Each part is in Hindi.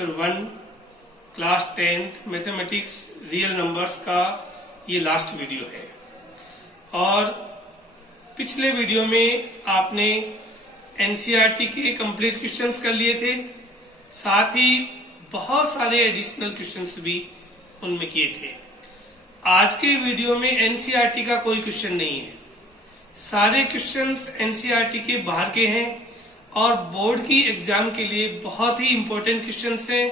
Chapter 1 class 10th mathematics real numbers का ये लास्ट वीडियो है। और पिछले वीडियो में आपने एनसीईआरटी के कंप्लीट क्वेश्चंस कर लिए थे, साथ ही बहुत सारे एडिशनल क्वेश्चंस भी उनमें किए थे। आज के वीडियो में एनसीईआरटी का कोई क्वेश्चन नहीं है, सारे क्वेश्चंस एनसीईआरटी के बाहर के हैं और बोर्ड की एग्जाम के लिए बहुत ही इंपॉर्टेंट क्वेश्चंस हैं।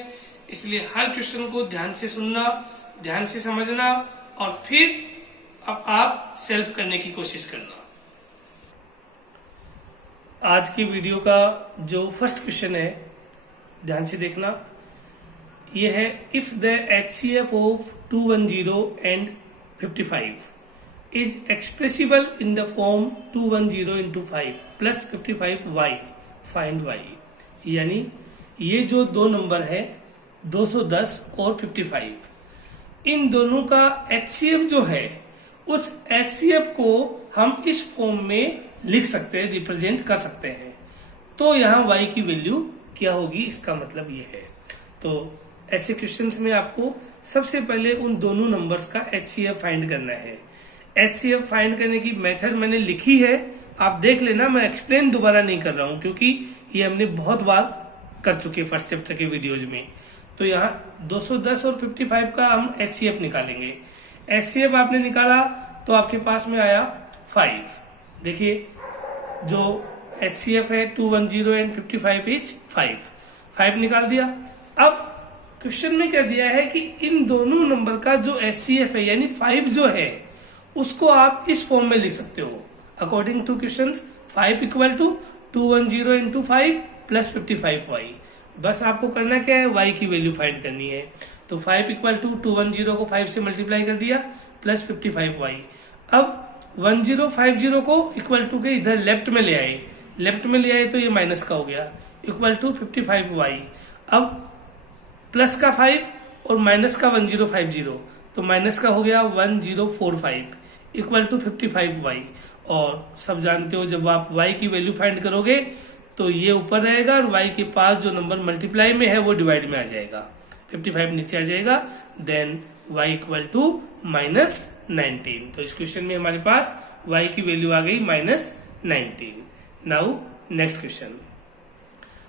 इसलिए हर क्वेश्चन को ध्यान से सुनना, ध्यान से समझना और फिर अब आप सेल्फ करने की कोशिश करना। आज की वीडियो का जो फर्स्ट क्वेश्चन है, ध्यान से देखना। ये है if the HCF of 210 and 55 is expressible in the form 210 into 5 plus 55y find y। यानी ये जो दो नंबर है 210 और 55, इन दोनों का HCF जो है, उस HCF को हम इस फॉर्म में लिख सकते हैं, रिप्रेजेंट कर सकते हैं। तो यहाँ y की वैल्यू क्या होगी, इसका मतलब ये है। तो ऐसे क्वेश्चंस में आपको सबसे पहले उन दोनों नंबर्स का HCF फाइंड करना है। HCF फाइंड करने की मेथड मैंने लिखी है, आप देख लेना। मैं एक्सप्लेन दोबारा नहीं कर रहा हूं क्योंकि ये हमने बहुत बार कर चुके फर्स्ट चैप्टर के वीडियोज में। तो यहाँ 210 और 55 का हम HCF निकालेंगे। HCF आपने निकाला तो आपके पास में आया 5। देखिए जो HCF है 210 एंड 55 इज 5 निकाल दिया। अब क्वेश्चन में क्या दिया है कि इन दोनों नंबर का जो HCF है यानी 5 जो है, उसको आप इस फॉर्म में लिख सकते हो। According to question 5 equal to 210 into 5 plus 55y। बस आपको करना क्या है, y की वैल्यू फाइंड करनी है। तो 5 इक्वल टू 210 को 5 से मल्टीप्लाई कर दिया प्लस 55y। अब 1050 को इक्वल टू के इधर लेफ्ट में ले आए, लेफ्ट में ले आए तो ये माइनस का हो गया, इक्वल टू 55y। अब प्लस का 5 और माइनस का 1050, तो माइनस का हो गया 1045 इक्वल टू 55y। और सब जानते हो जब आप y की वैल्यू फाइंड करोगे तो ये ऊपर रहेगा और y के पास जो नंबर मल्टीप्लाई में है वो डिवाइड में आ जाएगा, 55 नीचे आ जाएगा। Then y equal to -19। तो इस क्वेश्चन में हमारे पास y की वैल्यू आ गई -19। Now next question,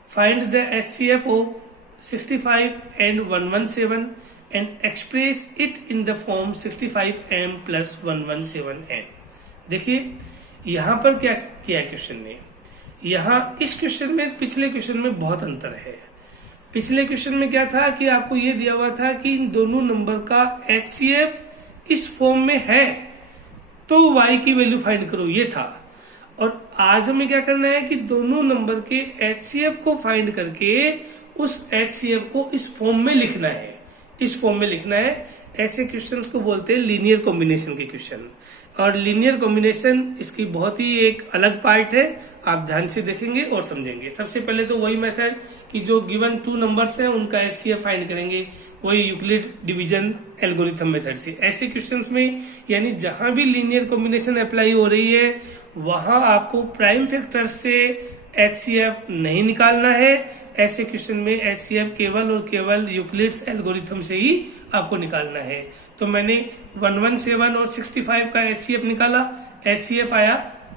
find the HCF of 65 and 117 and express it in the form 65m plus 117n। देखिए यहाँ पर क्या किया क्वेश्चन ने, यहाँ इस क्वेश्चन में पिछले क्वेश्चन में बहुत अंतर है। पिछले क्वेश्चन में क्या था कि आपको ये दिया हुआ था कि इन दोनों नंबर का HCF इस फॉर्म में है तो y की वैल्यू फाइंड करो, ये था। और आज हमें क्या करना है कि दोनों नंबर के HCF को फाइंड करके उस HCF को इस फॉर्म में लिखना है, इस फॉर्म में लिखना है। ऐसे क्वेश्चंस को बोलते हैं लीनियर कॉम्बिनेशन के क्वेश्चन। और लीनियर कॉम्बिनेशन इसकी बहुत ही एक अलग पार्ट है, आप ध्यान से देखेंगे और समझेंगे। सबसे पहले तो वही मेथड कि जो गिवन 2 नंबर्स हैं उनका HCF फाइंड करेंगे, वही यूक्लिड डिवीजन एल्गोरिथम मेथड से। ऐसे क्वेश्चंस में यानी जहां भी लीनियर कॉम्बिनेशन अप्लाई हो रही है वहां आपको प्राइम फैक्टर से HCF नहीं निकालना है। ऐसे क्वेश्चन में HCF केवल और केवल यूक्लिड्स एल्गोरिथम से ही आपको निकालना है। तो मैंने 117 और 65 का HCF निकाला, HCF आया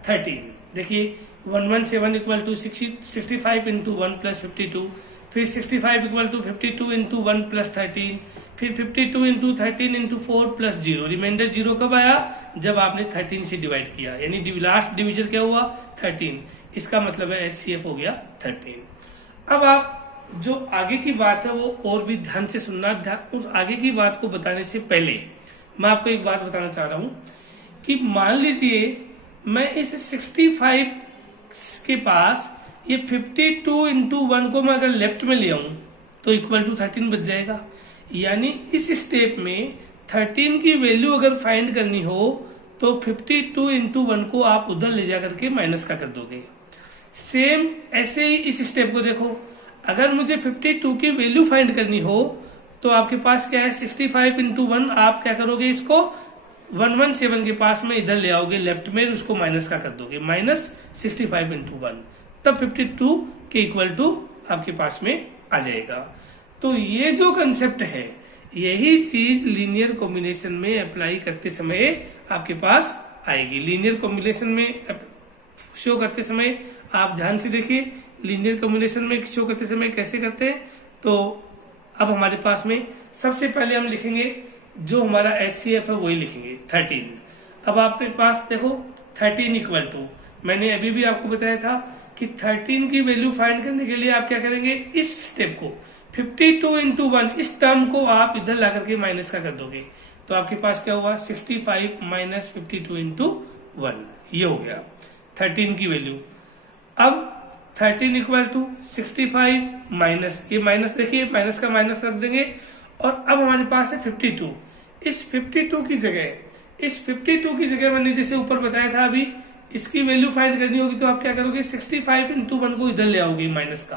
13। देखिए 117 इक्वल टू 65 इंटू 1 प्लस 52, फिर 65 इक्वल टू 52 इंटू 1 प्लस 13, फिर 52 इंटू 13 इंटू 4 प्लस 0। रिमाइंडर 0 कब आया, जब आपने 13 से डिवाइड किया, यानी लास्ट डिविजन क्या हुआ 13। इसका मतलब है HCF हो गया 13। अब आप जो आगे की बात है वो और भी ध्यान से सुनना। उस आगे की बात को बताने से पहले मैं आपको एक बात बताना चाह रहा हूं कि मान लीजिए मैं इस 65 के पास ये 52 इंटू 1 को मैं अगर लेफ्ट में ले आऊं तो इक्वल टू 13 बच जाएगा। यानी इस स्टेप में 13 की वैल्यू अगर फाइंड करनी हो तो 52 इंटू 1 को आप उधर ले जा करके माइनस का कर दोगे। सेम ऐसे ही इस स्टेप को देखो, अगर मुझे 52 की वैल्यू फाइंड करनी हो तो आपके पास क्या है 65 इंटू 1, आप क्या करोगे इसको 117 के पास में इधर ले आओगे लेफ्ट में, उसको माइनस का कर दोगे, -65 इंटू 1, तब 52 के इक्वल टू आपके पास में आ जाएगा। तो ये जो कंसेप्ट है यही चीज लीनियर कॉम्बिनेशन में अप्लाई करते समय आपके पास आएगी। लीनियर कॉम्बिनेशन में शो करते समय आप ध्यान से देखिए, लीनियर कॉम्बिनेशन में शो करते समय कैसे करते हैं। तो अब हमारे पास में सबसे पहले हम लिखेंगे जो हमारा HCF है वही लिखेंगे 13। अब आपके पास देखो 13 इक्वल टू, मैंने अभी भी आपको बताया था कि 13 की वैल्यू फाइंड करने के लिए आप क्या करेंगे, इस स्टेप को 52 इंटू 1 इस टर्म को आप इधर ला करके माइनस का कर दोगे तो आपके पास क्या हुआ 65 माइनस 52 इंटू 1, ये हो गया 13 की वैल्यू। अब 13 इक्वल टू 65 माइनस, ये माइनस देखिए माइनस का माइनस रख देंगे और अब हमारे पास है 52। इस 52 की जगह मैंने जैसे ऊपर बताया था अभी इसकी वैल्यू फाइंड करनी होगी तो आप क्या करोगे 65 इंटू 1 को इधर ले आओगे माइनस का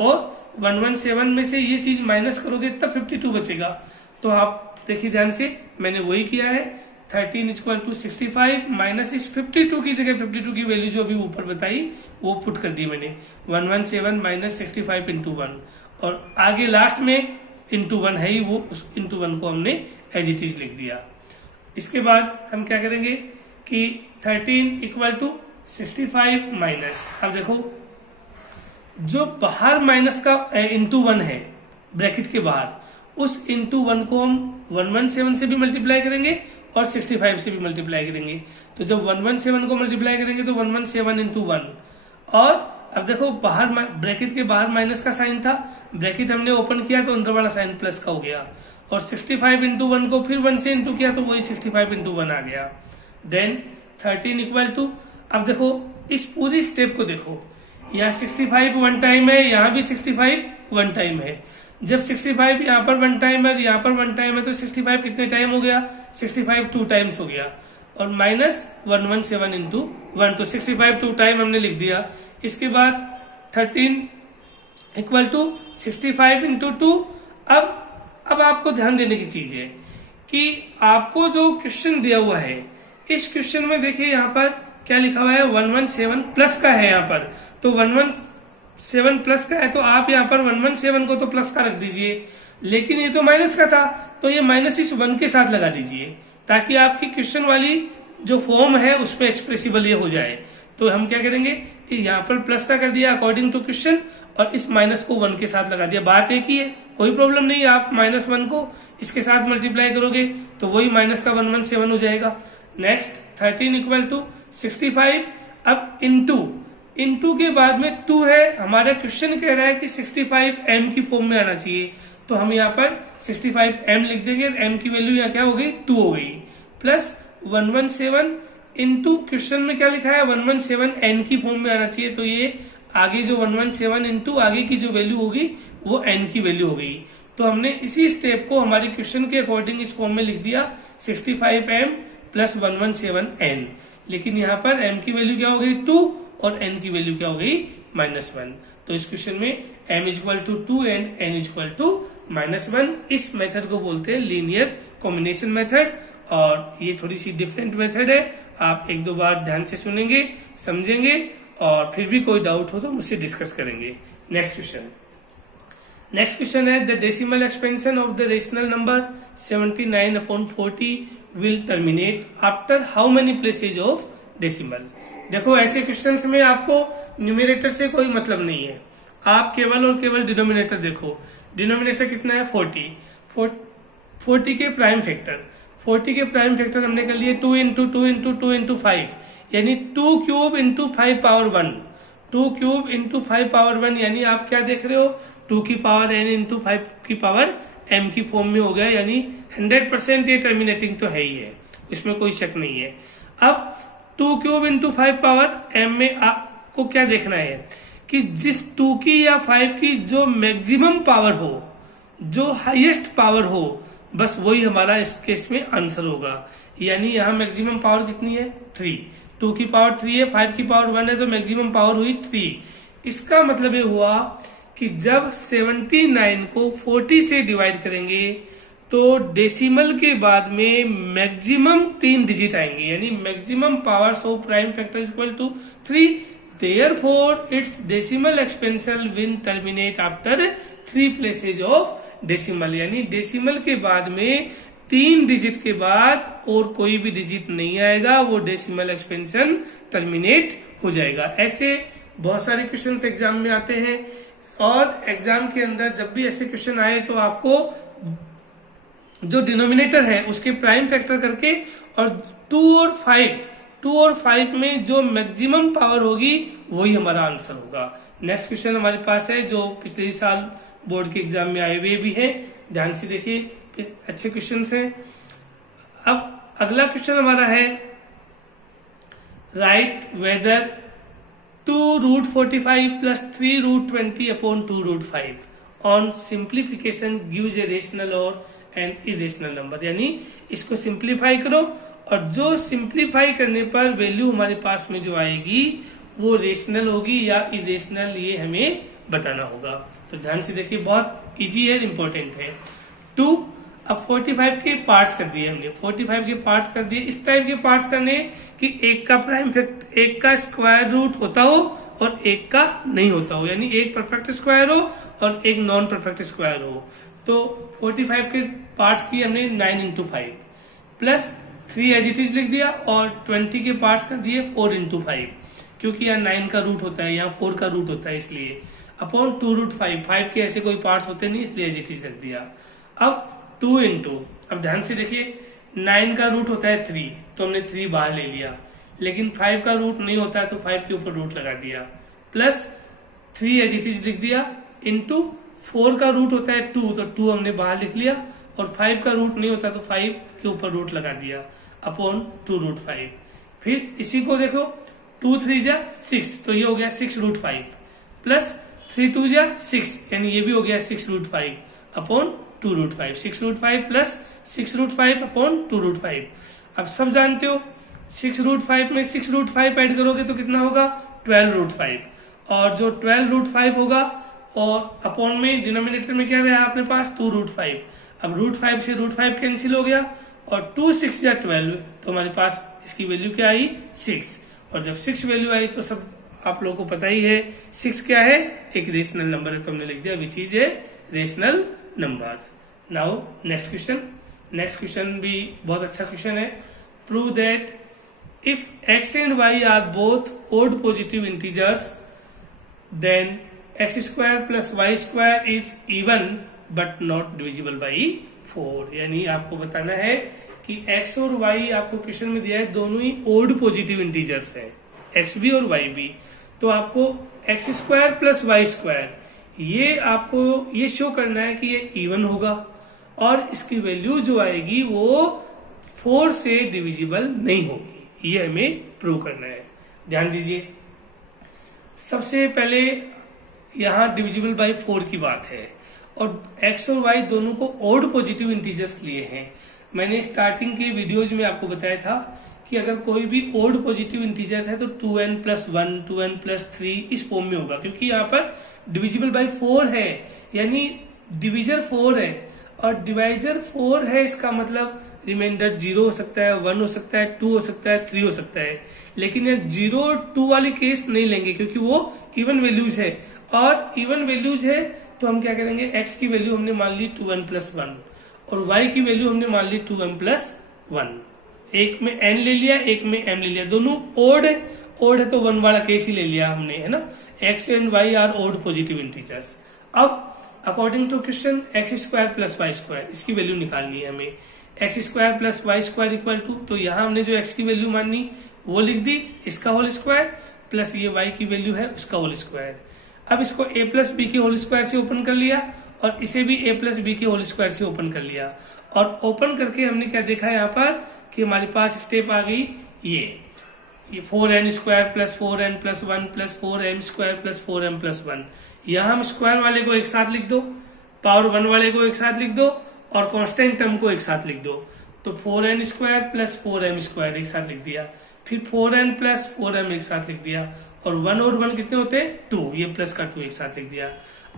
और 117 में से ये चीज माइनस करोगे तब 52 बचेगा। तो आप देखिए ध्यान से, मैंने वही किया है 13 इक्वल टू 65 माइनस इस 52 की जगह 52 की वैल्यू जो अभी ऊपर बताई वो पुट कर दी मैंने 117 माइनस 65 इंटू 1 और आगे लास्ट में इंटू 1 है ही, वो उस इंटू 1 को हमने एज इट इज लिख दिया। इसके बाद हम क्या करेंगे कि 13 इक्वल टू 65 माइनस, अब देखो जो बाहर माइनस का इंटू 1 है ब्रैकेट के बाहर, उस इंटू 1 को हम 117 से भी मल्टीप्लाई करेंगे और 65 से भी मल्टीप्लाई करेंगे। तो जब 117 को मल्टीप्लाई करेंगे तो 117 इंटू 1 और अब देखो बाहर ब्रैकेट के बाहर माइनस का साइन था, ब्रैकेट हमने ओपन किया तो अंदर वाला साइन प्लस का हो गया और 65 इंटू 1 को फिर 1 से इंटू किया तो वही 65 इंटू 1 आ गया। देन 13 इक्वल टू, अब देखो इस पूरी स्टेप को देखो, यहाँ 65 1 टाइम है, यहाँ भी 65 1 टाइम है। जब 65 यहाँ पर 1 टाइम है, यहाँ पर 1 टाइम है तो 65 कितने टाइम हो गया, 65 2 टाइम्स हो गया और माइनस 117 इंटू 1 तो 65 2 टाइम हमने लिख दिया। इसके बाद 13 इक्वल टू 65 इंटू 2। अब आपको ध्यान देने की चीज है कि आपको जो क्वेश्चन दिया हुआ है इस क्वेश्चन में देखिए यहाँ पर क्या लिखा हुआ है 117 प्लस का है, यहाँ पर तो 117 प्लस का है तो आप यहाँ पर 117 को तो प्लस का रख दीजिए, लेकिन ये तो माइनस का था तो ये माइनस इस 1 के साथ लगा दीजिए ताकि आपकी क्वेश्चन वाली जो फॉर्म है उसमें एक्सप्रेसिबल ये हो जाए। तो हम क्या करेंगे कि यहाँ पर प्लस का कर दिया अकॉर्डिंग टू क्वेश्चन और इस माइनस को 1 के साथ लगा दिया, बात एक ही है, कोई प्रॉब्लम नहीं है। आप -1 को इसके साथ मल्टीप्लाई करोगे तो वही माइनस का 117 हो जाएगा। नेक्स्ट 13 इक्वल टू 65, अब इंटू के बाद में 2 है, हमारा क्वेश्चन कह रहा है कि 65 m की फॉर्म में आना चाहिए तो हम यहाँ पर 65 m लिख देंगे, m की वैल्यू यहाँ क्या हो गई 2 हो गई, प्लस 117 इंटू क्वेश्चन में क्या लिखा है 117 n की फॉर्म में आना चाहिए तो ये आगे जो 117 इंटू आगे की जो वैल्यू होगी वो n की वैल्यू हो गई। तो हमने इसी स्टेप को हमारे क्वेश्चन के अकॉर्डिंग इस फॉर्म में लिख दिया 65m प्लस 117n, लेकिन यहाँ पर m की वैल्यू क्या हो गई 2 और n की वैल्यू क्या हो गई -1। तो इस क्वेश्चन में m equal to 2 and n equal to -1। इस मेथड को बोलते हैं लीनियर कॉम्बिनेशन मेथड और ये थोड़ी सी डिफरेंट मेथड है। आप एक दो बार ध्यान से सुनेंगे, समझेंगे और फिर भी कोई डाउट हो तो मुझसे डिस्कस करेंगे। नेक्स्ट क्वेश्चन है the decimal expansion of the rational number 79/40 will terminate after how many places of decimal. देखो ऐसे क्वेश्चंस में आपको न्यूमरेटर से कोई मतलब नहीं है, आप केवल और केवल डिनोमिनेटर देखो। डिनोमिनेटर कितना है 40 के प्राइम फैक्टर, 40 के प्राइम फैक्टर हमने कर लिए 2 इंटू 2 इंटू 2 इंटू 5 यानी 2 cube into 5 power 1, 2 cube into 5 power 1 यानी आप क्या देख रहे हो 2 की पावर n इंटू 5 की पावर m की फॉर्म में हो गया, यानी 100% ये टर्मिनेटिंग तो है ही है, इसमें कोई शक नहीं है। अब 2 क्यूब इंटू 5 पावर m में आपको क्या देखना है कि जिस 2 की या 5 की जो मैक्सिमम पावर हो, जो हाईएस्ट पावर हो, बस वही हमारा इस केस में आंसर होगा। यानी यहाँ मैक्सिमम पावर कितनी है 3, 2 की पावर 3 है, 5 की पावर 1 है तो मैक्सिमम पावर हुई 3। इसका मतलब ये हुआ कि जब 79 को 40 से डिवाइड करेंगे तो डेसिमल के बाद में मैक्सिमम 3 डिजिट आएंगे, यानी maximum powers of prime factor equal to 3। Therefore, its decimal expansion will terminate after 3 places of decimal. यानी डेसिमल के बाद में 3 डिजिट के बाद और कोई भी डिजिट नहीं आएगा, वो डेसिमल एक्सपेंशन टर्मिनेट हो जाएगा। ऐसे बहुत सारे क्वेश्चन एग्जाम में आते हैं और एग्जाम के अंदर जब भी ऐसे क्वेश्चन आए तो आपको जो डिनोमिनेटर है उसके प्राइम फैक्टर करके और 2 और 5 में जो मैक्सिमम पावर होगी वही हमारा आंसर होगा। नेक्स्ट क्वेश्चन हमारे पास है जो पिछले साल बोर्ड के एग्जाम में आए हुए भी हैं, ध्यान से देखिए, अच्छे क्वेश्चन हैं। अब अगला क्वेश्चन हमारा है right weather 2√45 plus 3√20 upon 2√5 on simplification gives a rational or an irrational number। यानी इसको सिंप्लीफाई करो और जो सिंप्लीफाई करने पर वैल्यू हमारे पास में जो आएगी वो रेशनल होगी या इरेशनल, ये हमें बताना होगा। तो ध्यान से देखिए, बहुत इजी है, इंपॉर्टेंट है। 2 अब 45 के पार्ट्स कर दिए हमने, 45 के पार्ट्स कर दिए। इस टाइप के पार्ट्स करने कि एक का प्राइम फैक्टर, एक का स्क्वायर रूट होता हो और एक का नहीं होता हो, यानी एक परफेक्ट स्क्वायर हो और एक नॉन परफेक्ट स्क्वायर हो। तो 45 के पार्ट्स किए हमने 9 into 5 plus 3 as it is लिख दिया और 20 के पार्ट्स कर दिए 4 into 5, क्योंकि यहाँ 9 का रूट होता है, यहाँ 4 का रूट होता है, इसलिए अपॉन 2√5। 5 के ऐसे कोई पार्ट्स होते नहीं, इसलिए एज इट इज रख दिया। अब 2 into, अब ध्यान से देखिए, 9 का रूट होता है 3, तो हमने 3 बाहर ले लिया, लेकिन 5 का रूट नहीं होता है तो 5 के ऊपर रूट लगा दिया, प्लस 3 एज इट इज लिख दिया, इंटू 4 का रूट होता है 2, तो 2 हमने बाहर लिख लिया, और 5 का रूट नहीं होता तो 5 के ऊपर रूट लगा दिया, अपॉन 2√5। फिर इसी को देखो, 2 3 जा 6, तो ये हो गया 6√5, प्लस 3 2 जा 6, यानी ये भी हो गया 6√5 अपॉन 2√5। 6√5 plus 6√5 upon 2√5। अब सब जानते हो 6√5 में 6√5 ऐड करोगे तो कितना होगा 12√5, और जो 12√5 होगा और अपॉन में डिनोमिनेटर में क्या गया अपने पास 2√5। अब √5 से √5 कैंसिल हो गया और 2 6 या 12, तो हमारे पास इसकी वैल्यू क्या आई 6, और जब 6 वैल्यू आई तो सब आप लोगों को पता ही है 6 क्या है, एक रेशनल नंबर है, तो हमने लिख दिया which is a rational number. Now next question भी बहुत अच्छा क्वेश्चन है। Prove that if x and y are both odd positive integers then x² plus y² is even but not divisible by 4। यानी आपको बताना है कि x और y आपको क्वेश्चन में दिया है, दोनों ही ओड पॉजिटिव इंटीजर्स है, x भी और y भी, तो आपको x² प्लस y² ये आपको ये शो करना है कि ये इवन होगा और इसकी वैल्यू जो आएगी वो 4 से डिविजिबल नहीं होगी, ये हमें प्रूव करना है। ध्यान दीजिए, सबसे पहले यहाँ डिविजिबल बाय 4 की बात है और x और y दोनों को ओड पॉजिटिव इंटीजर्स लिए हैं। मैंने स्टार्टिंग के वीडियोज में आपको बताया था कि अगर कोई भी ओड पॉजिटिव इंटीजर है तो 2n+1 2n+3 इस फॉर्म में होगा, क्योंकि यहाँ पर डिविजिबल बाय 4 है, यानी डिविजर 4 है और डिवाइजर 4 है, इसका मतलब रिमाइंडर 0 हो सकता है, 1 हो सकता है, 2 हो सकता है, 3 हो सकता है, लेकिन ये 0 2 वाली केस नहीं लेंगे क्योंकि वो इवन वैल्यूज है, और इवन वैल्यूज है तो हम क्या करेंगे, x की वैल्यू हमने मान ली 2n+1 और y की वैल्यू हमने मान ली 2m+1। एक में n ले लिया, एक में m ले लिया, दोनों ओड है तो 1 वाला केस ही ले लिया हमने, है ना। x and y are odd positive integers. अब according to question x² plus y², इसकी वैल्यू निकालनी है हमें। x² plus y² equal to, तो यहाँ हमने जो x की वैल्यू माननी वो लिख दी, इसका होल स्क्वायर, प्लस ये y की वैल्यू है उसका होल स्क्वायर। अब इसको a प्लस बी के होल स्क्वायर से ओपन कर लिया और इसे भी a प्लस बी के होल स्क्वायर से ओपन कर लिया, और ओपन करके हमने क्या देखा यहाँ पर कि हमारे पास स्टेप आ गई ये 4n² plus 4n plus 1 plus 4m² plus 4m plus 1। यहाँ हम स्क्वायर वाले को एक साथ लिख दो, पावर 1 वाले को एक साथ लिख दो और कांस्टेंट टर्म को एक साथ लिख दो, तो 4n² प्लस 4m² एक साथ लिख दिया, फिर 4n प्लस 4m एक साथ लिख दिया, और 1 और 1 कितने होते हैं 2, ये प्लस का 2 एक साथ लिख दिया।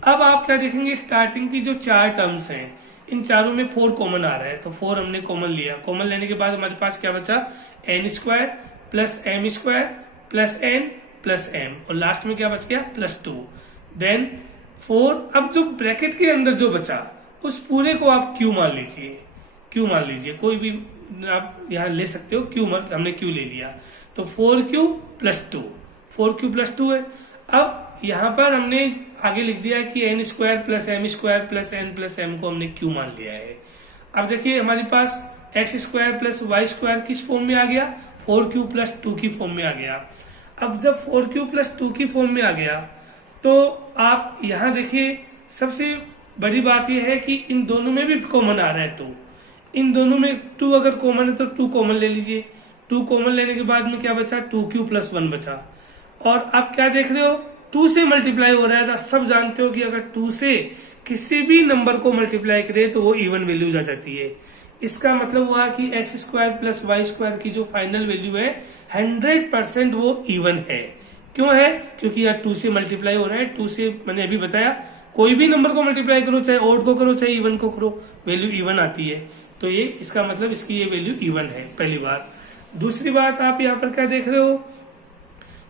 अब आप क्या देखेंगे, स्टार्टिंग की जो 4 टर्म्स हैं इन चारों में 4 कॉमन आ रहा है, तो 4 हमने कॉमन लिया। कॉमन लेने के बाद हमारे पास क्या बचा, n² plus m² plus n plus m और लास्ट में क्या बच गया +2। देन 4, अब जो ब्रैकेट के अंदर जो बचा उस पूरे को आप q मान लीजिए, q मान लीजिए, कोई भी आप यहाँ ले सकते हो, q मान, हमने q ले लिया तो 4q + 2, 4q + 2 है। अब यहाँ पर हमने आगे लिख दिया कि n² + m² + n + m को हमने q मान लिया है। अब देखिए हमारे पास x² + y² किस फॉर्म में आ गया, 4q + 2 की फॉर्म में आ गया। अब जब 4q + 2 की फॉर्म में आ गया तो आप यहाँ देखिए सबसे बड़ी बात यह है कि इन दोनों में भी कॉमन आ रहा है 2, इन दोनों में 2 अगर कॉमन है तो 2 कॉमन ले लीजिए। 2 कॉमन लेने के बाद में क्या बचा, 2q + 1 बचा। और आप क्या देख रहे हो, 2 से मल्टीप्लाई हो रहा है। सब जानते हो कि अगर 2 से किसी भी नंबर को मल्टीप्लाई करे तो वो इवन वैल्यूज आ जाती है। इसका मतलब हुआ कि x² + y² की जो फाइनल वैल्यू है 100% वो इवन है। क्यों है, क्योंकि यार 2 से मल्टीप्लाई हो रहा है। 2 से मैंने अभी बताया कोई भी नंबर को मल्टीप्लाई करो, चाहे ओड को करो चाहे इवन को करो, वैल्यू इवन आती है। तो ये इसका मतलब इसकी ये वैल्यू इवन है, पहली बात। दूसरी बात आप यहाँ पर क्या देख रहे हो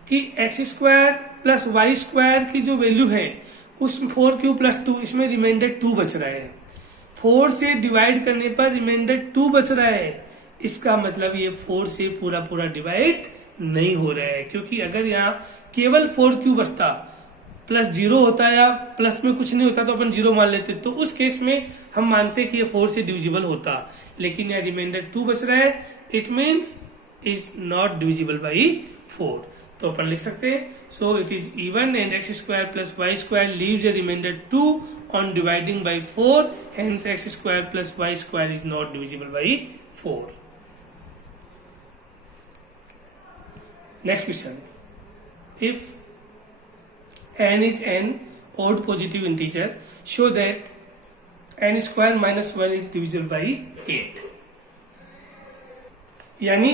कि x² + y² की जो वैल्यू है उस 4q + 2, इसमें रिमाइंडर 2 बच रहा है। 4 से डिवाइड करने पर रिमाइंडर 2 बच रहा है। इसका मतलब ये 4 से पूरा डिवाइड नहीं हो रहा है, क्योंकि अगर यहाँ केवल 4q बचता, +0 होता या प्लस में कुछ नहीं होता तो अपन 0 मान लेते, तो उस केस में हम मानते कि ये 4 से डिविजिबल होता। लेकिन यहाँ रिमाइंडर 2 बच रहा है, it means is not divisible by 4। तो अपन लिख सकते हैं so it is even and x² + y² leaves a remainder 2 on dividing by 4, hence x² + y² is not divisible by 4. Next question. If n is an odd positive integer, show that n² - 1 is divisible by 8. यानी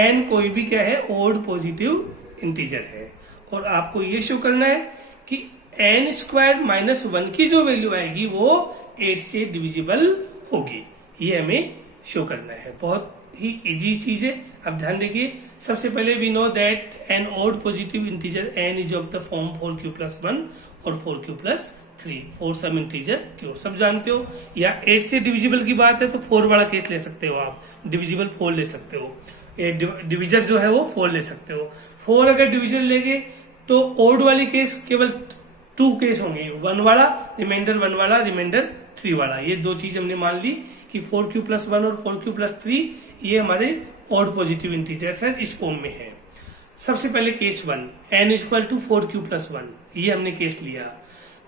n कोई भी क्या है, ओड पॉजिटिव इंटीजर है और आपको ये शो करना है कि n² - 1 की जो वैल्यू आएगी वो 8 से डिविजिबल होगी। ये हमें शो करना है, बहुत ही इजी चीज है। अब ध्यान देखिए, सबसे पहले we know that an odd positive integer n is of the form 4q + 1 और 4q + 3, 4 सम इंटीजर क्यों, सब जानते हो। या 8 से डिविजिबल की बात है तो 4 वाला केस ले सकते हो आप, डिविजिबल 4 ले सकते हो, डिविजर जो है वो 4 ले सकते हो। 4 अगर डिविजन लेंगे तो ओड वाली केस केवल 2 केस होंगे, 1 वाला, रिमाइंडर 1 वाला, रिमाइंडर 3 वाला। ये 2 चीज हमने मान ली कि 4q + 1 और 4q + 3 ये हमारे ओड पॉजिटिव इंटीजर्स है, इस फॉर्म में है। सबसे पहले केस 1, n = 4q + 1, ये हमने केस लिया।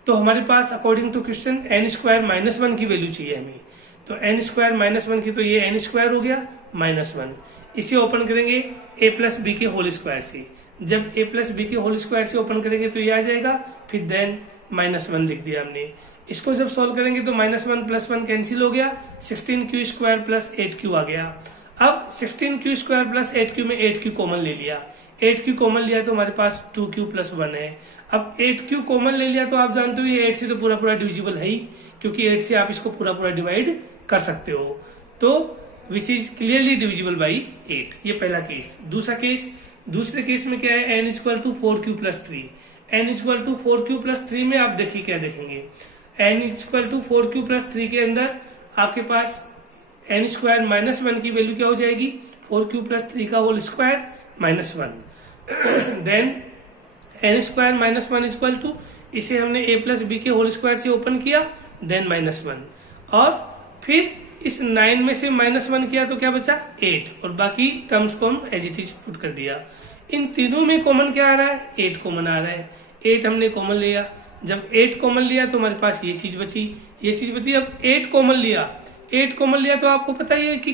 तो हमारे पास अकॉर्डिंग टू क्वेश्चन n² - 1 की वैल्यू चाहिए हमें, तो n² - 1 की, तो ये n² हो गया -1। इसे ओपन करेंगे a + b के होल स्क्वायर से, जब a + b के होल स्क्वायर से ओपन करेंगे तो ये आ जाएगा, फिर देन -1 लिख दिया हमने। इसको जब सॉल्व करेंगे तो -1 + 1 कैंसिल हो गया, 16q² + 8q आ गया। अब 16q² + 8q में 8q कॉमन ले लिया, 8q कॉमन लिया तो हमारे पास 2q + 1 है। अब 8q कॉमन ले लिया तो आप जानते हो ये 8 से तो पूरा डिविजिबल है ही, क्योंकि 8 से आप इसको पूरा डिवाइड कर सकते हो, तो which is clearly divisible by 8। ये पहला केस। दूसरे केस में क्या है, n = 4q + 3। n = 4q + 3 में आप देखिए क्या देखेंगे, n = 4q + 3 के अंदर आपके पास n² - 1 की वैल्यू क्या हो जाएगी, 4q + 3 का होल स्क्वायर -1। देन n² - 1 = इसे हमने a + b के होल स्क्वायर से ओपन किया, देन -1, और फिर इस 9 में से -1 किया तो क्या बचा 8, और बाकी टर्म्स को हम एज इट इज पुट कर दिया। इन तीनों में कॉमन क्या आ रहा है, 8 कॉमन आ रहा है। 8 हमने कॉमन लिया, जब 8 कॉमन लिया तो हमारे पास ये चीज बची। अब 8 कॉमन लिया तो आपको पता ही है कि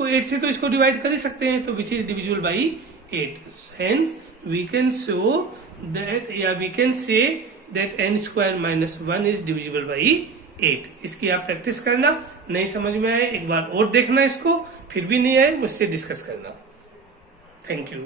8 से तो इसको डिवाइड कर ही सकते हैं, तो which is divisible by 8। Hence we can show that, या we can say that n² - 1 is divisible by 8। इसकी आप प्रैक्टिस करना, नहीं समझ में आए एक बार और देखना इसको, फिर भी नहीं आए मुझसे डिस्कस करना। Thank you.